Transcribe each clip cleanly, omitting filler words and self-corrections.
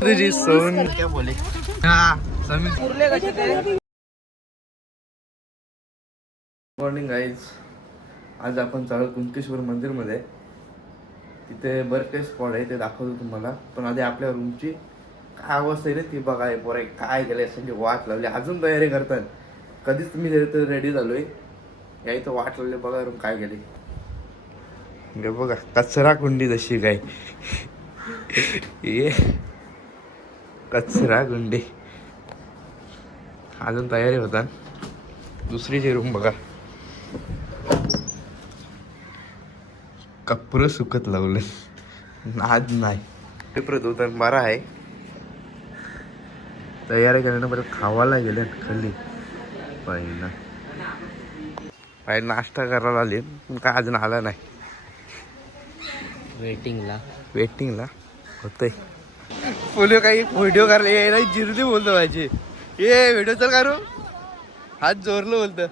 तुझी सोन क्या बोले मॉर्निंग गाईज. आज आपण चालू कुंकेश्वर मंदिरमध्ये. तिथे बरेच काही स्पॉट आहे ते दाखवतो तुम्हाला. पण आधी आपल्या रूमची काय अवस्था आहे ना ती बघाय. पोरे काय केलंय, सगळी वाट लावली, अजून तयारी करतात. कधीच मी रेडी झालोय, या इथं वाट लावली. बघा रूम काय केली. हे बघा कचरा कुंडी जशी काय ये कचरा कुंडी. अजून तयारी होता. दुसरीची रूम बघा, कपडे सुकत लावले, नाद नाही. प्रदूषण बरा आहे. तयारी करायला बरं खावायला गेले खाली. पहिला नाश्ता करायला आले, काय अजून आला नाही. वेटिंगला होतंय. बोलू काही व्हिडिओ करायला यायला जिरली बोलतो पाहिजे. ये व्हिडिओ तर करू, हात जोरलं बोलतं.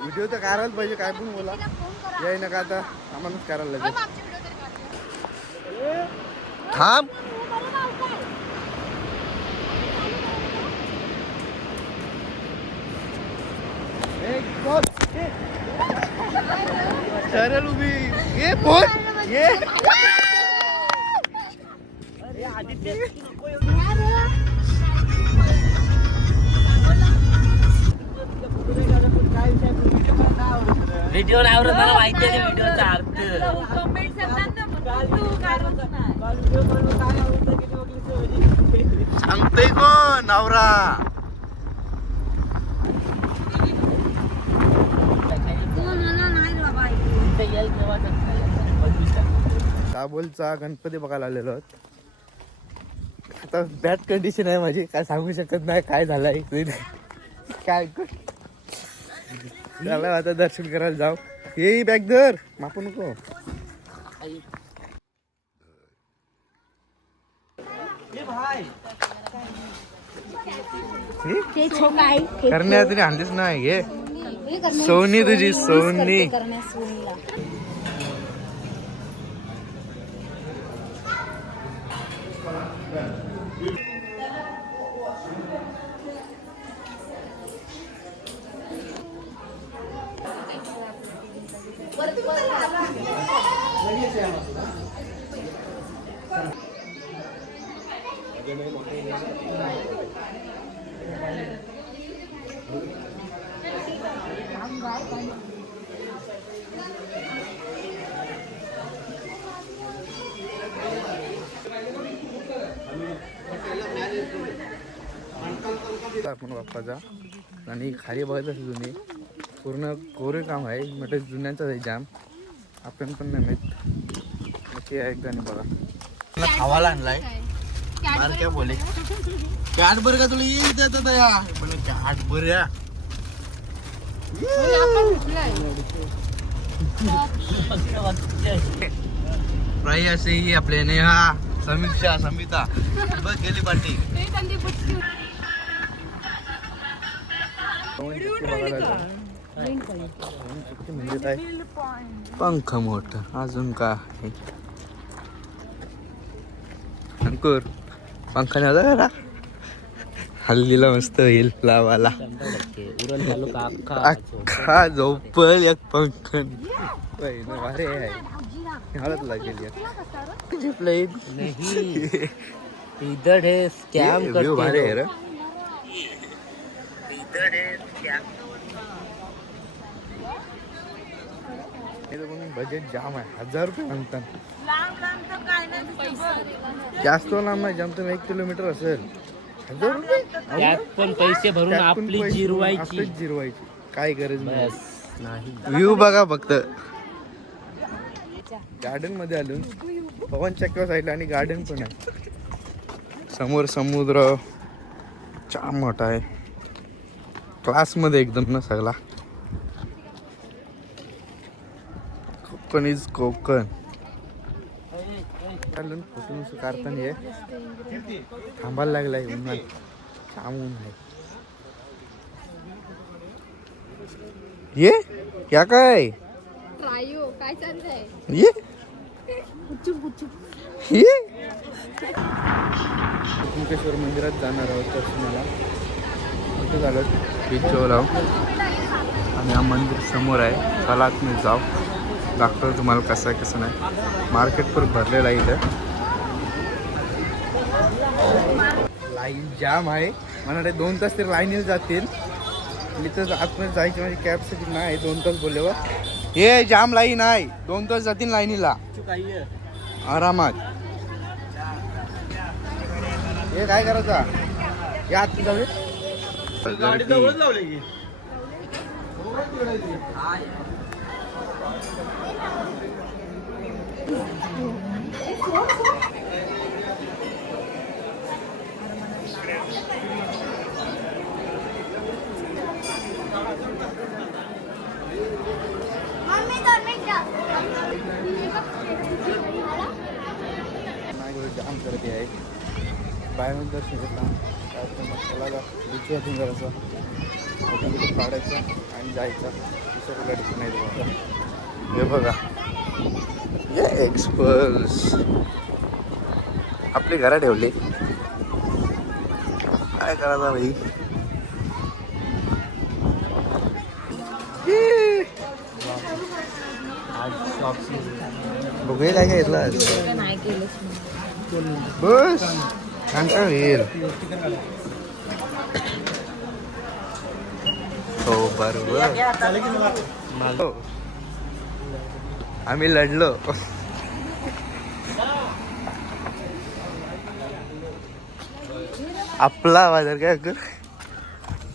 व्हिडिओ तर करायला पाहिजे, काय पण बोला. याय नका आता, आम्हालाच करायला लागेल. थांब. सरळ उभी ये बोल ये. व्हिडिओ लावलं, मला माहिती आहे व्हिडिओचा अर्थ. सांगतोय कोण नवरा. दाबोलचा गणपती बघायला आलेलो आहोत. आता बॅड कंडिशन आहे माझी, काय सांगू शकत नाही काय झालंय काय. चला आता दर्शन करायला जाऊ. ये बॅग धर, मापू नको. करण्या तरी आणलीच नाही घे. सोनी तुझी सोनी. आपण बाप्पाचा आणि खाली बघत असेल तुम्ही, पूर्ण कोरे काम आहे. म्हणजे जुन्यांचाच आहे जाम. आपण पण नाही माहीत नक्की एकदा नाही बघा. मला खावायला आणलाय. काय बोले कॅट बर का तुला येईल देतात या कॅट बर या. प्राई असे आपले नेहा समीक्षा समिता बघ गेली पाठी. म्हणजे काय पंख मोठ अजून का अंकुर पंखाने होता का हल्लीला मस्त होईल लावाला. अख्खा झोपल एक पंख भारी आहे. हालत लागेल इधर है स्कैम करते भारी आहे रे. बजेट जाम आहे. 1000 रुपये म्हणतात. जास्त लांब नाही, जाम तुम्ही 1 किलोमीटर असेल. 1000 रुपये पण पैसे भरून आपली जिरवायची काय गरज नाही. व्ह्यू बघा फक्त. गार्डन मध्ये आलो, पवन चक्र साईडला आणि गार्डन पण आहे. समोर समुद्र जाम मोठा आहे. क्लास मध्ये एकदम ना सगळा. कोकण इज कोकण. फोटो काढताना ये थांबायला लागलाय. उन्हात जाम ऊन आहे. ये क्या काय काय चाललंय ये गुच्चूप गुच्चूप ये कुणकेश्वर मंदिरात जाणार आहोत दर्शनाला. कुठे झालं बीचवर आहो आणि हा मंदिर समोर आहे. चला आतमध्ये जाऊ, दाखवतो तुम्हाला कसं आहे कसं नाही. मार्केट पण भरलेलं आहे इथं. लाईन जाम आहे. मला वाटतं 2 तास तरी लाईनीला जातील. इथं आतमध्ये जायची माझी कॅपॅसिटी नाही. 2 तास बोलल्यावर हे जाम लाईन आहे. 2 तास जातील लाईनीला आरामात. हे काय करायचा या आत जाऊ. जाम करते आहे बाहेरून दर्शन घेतला काय बीचवरून जरासं तिथे काढायचं आणि जायचं. दुसरं कुठल्या ठिकाणी नाही तुम्हाला. हे बघा ये एक्सपल्स आपली घरा ठेवली. काय करायचं भाई. बघूया काय काय घेतलं बस कंटाळ येईल. हो बरोबर आम्ही लढलो. आपला बाजार काय कर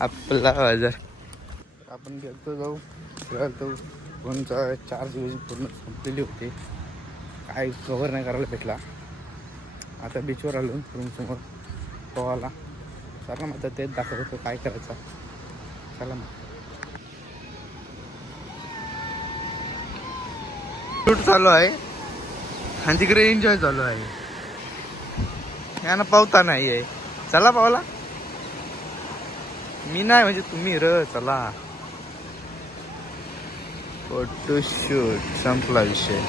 आपला बाजार. आपण गेलतो जाऊ फिरायला. फोनचा चार्ज पूर्ण संपलेली होती. काय कव्हर नाही करायला भेटला. आता बीचवर आलो रूम समोर पोहायला. चला मग आता तेच दाखवत होतो काय करायचं. चला मग शूट चालू आहे आणि तिकडे एन्जॉय चालू आहे. यांना पावता नाही आहे. चला पावला मी नाही म्हणजे तुम्ही र चला. फोटोशूट संपला विषय.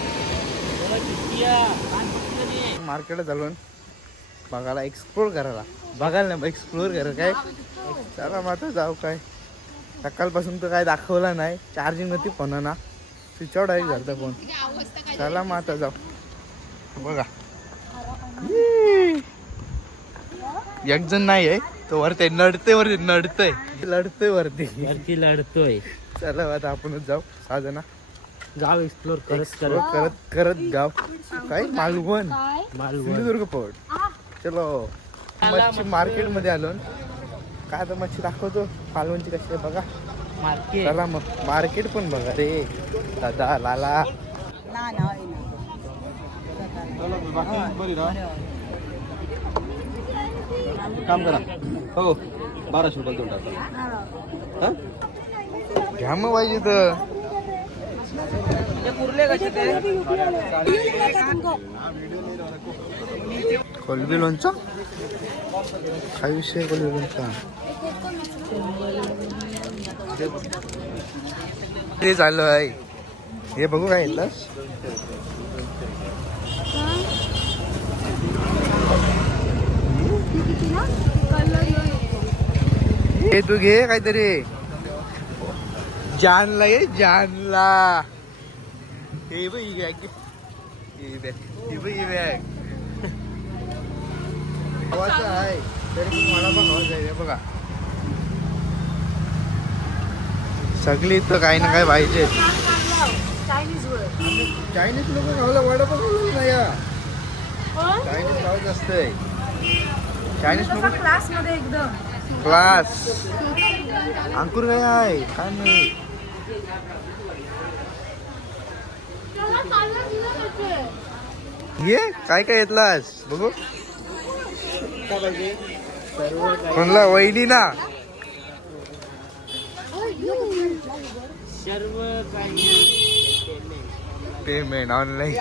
मार्केटला चालून बघायला एक्सप्लोर करायला. बघायला नाही एक्सप्लोर करा काय. चला मग आता जाऊ. काय सकाळपासून तर काय दाखवला नाही. चार्जिंग होती फोन ना स्विच आउट आहे घरचा फोन. चला मग आता जाऊ. बघा एक जण नाही आहे तो वरती नडते वरती लढतोय वरती लढतोय. चला आता आपणच जाऊ. 6 जण गाव एक्सप्लोर करत गाव काय मालवण सिंधुदुर्ग पोर्ट. चलो मच्छी मार्केट मध्ये आलो. काय आता मच्छी दाखवतो मालवणची कशी आहे बघा. मार्केट चला मग मार्केट पण बघा रे दादा लाला. काम करा हो 1200 रुपये देऊन टाका. घ्या मग पाहिजे तर. कोलबी लोणचं काय विषय. कोलबी लोणचा ते चालू आहे. हे बघू काय येतलंस. हे तू घे काहीतरी. जानला ये जानला. हे बघ ही बॅग. ही बॅग हवाचा आहे तरी मला पण हवाच आहे. बघा सगळी तर काही ना काय पाहिजे. चायनीज लोक खावला वडापाव खावला नाही या. चायनीज खावच असतंय. चायनीज लोक क्लास मध्ये एकदम क्लास. अंकुर काय आहे काय नाही. ये काय काय येतलास बघू. म्हणला वहिनी ना सर्व पेमेंट ऑनलाईन.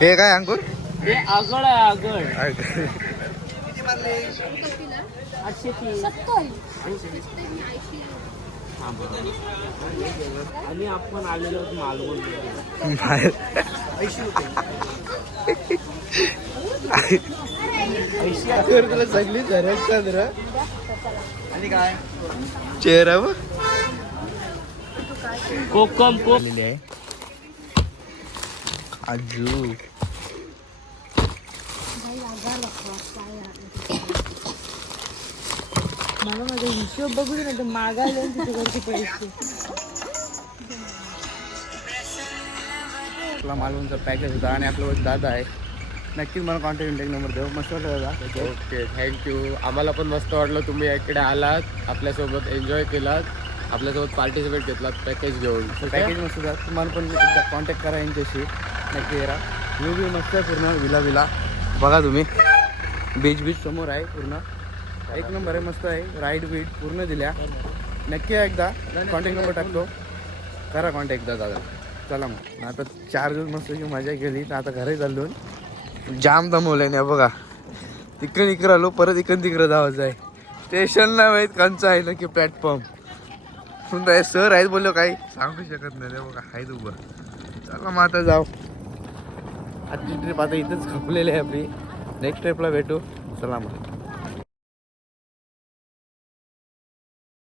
हे काय अंकुर आगळ आहे आगळ. 830. आणि आपण आलेलो मालवण बाहेर तुला सगळी चंद्र आणि काय चेहरा बघ कोकम कोक आलेली आहे आजू मला माझा हिशोब बघू दे ना तर मागायला तिथे वरती पैसे आपला मालवणचा पॅकेज होता आणि आपल्यावर दादा आहे नक्कीच मला कॉन्टॅक्ट नंबर देऊ मस्त वाटलं दादा ओके थँक्यू आम्हाला पण मस्त वाटलं तुम्ही इकडे आलात आपल्यासोबत एन्जॉय केलात आपल्यासोबत पार्टिसिपेट घेतलात पॅकेज घेऊन पॅकेज मस्त होता तुम्हाला पण एकदा कॉन्टॅक्ट करा यांच्याशी नक्की करा व्ह्यू बी मस्त आहे पूर्ण विला बघा तुम्ही बीच समोर आहे पूर्ण एक नंबर आहे मस्त आहे राईड बीट पूर्ण दिल्या नक्की एकदा कॉन्टॅक्ट नंबर टाकतो करा कॉन्टॅक्ट दादा चला मग आता 4 दिवस मस्त की मजा केली तर आता घरी चाललो जाम दमवलंय ना बघा इकडे आलो परत तिकडे जायचं आहे स्टेशनला माहीत कंचा आहे ना की प्लॅटफॉर्म सुंदर सर आहेत बोललो काही सांगू शकत नाही रे बघा आहेत उभं चला मग आता जाऊ आजची ट्रिप आता इथेच खपलेली आहे आपली नेक्स्ट ट्रिपला भेटू चला मग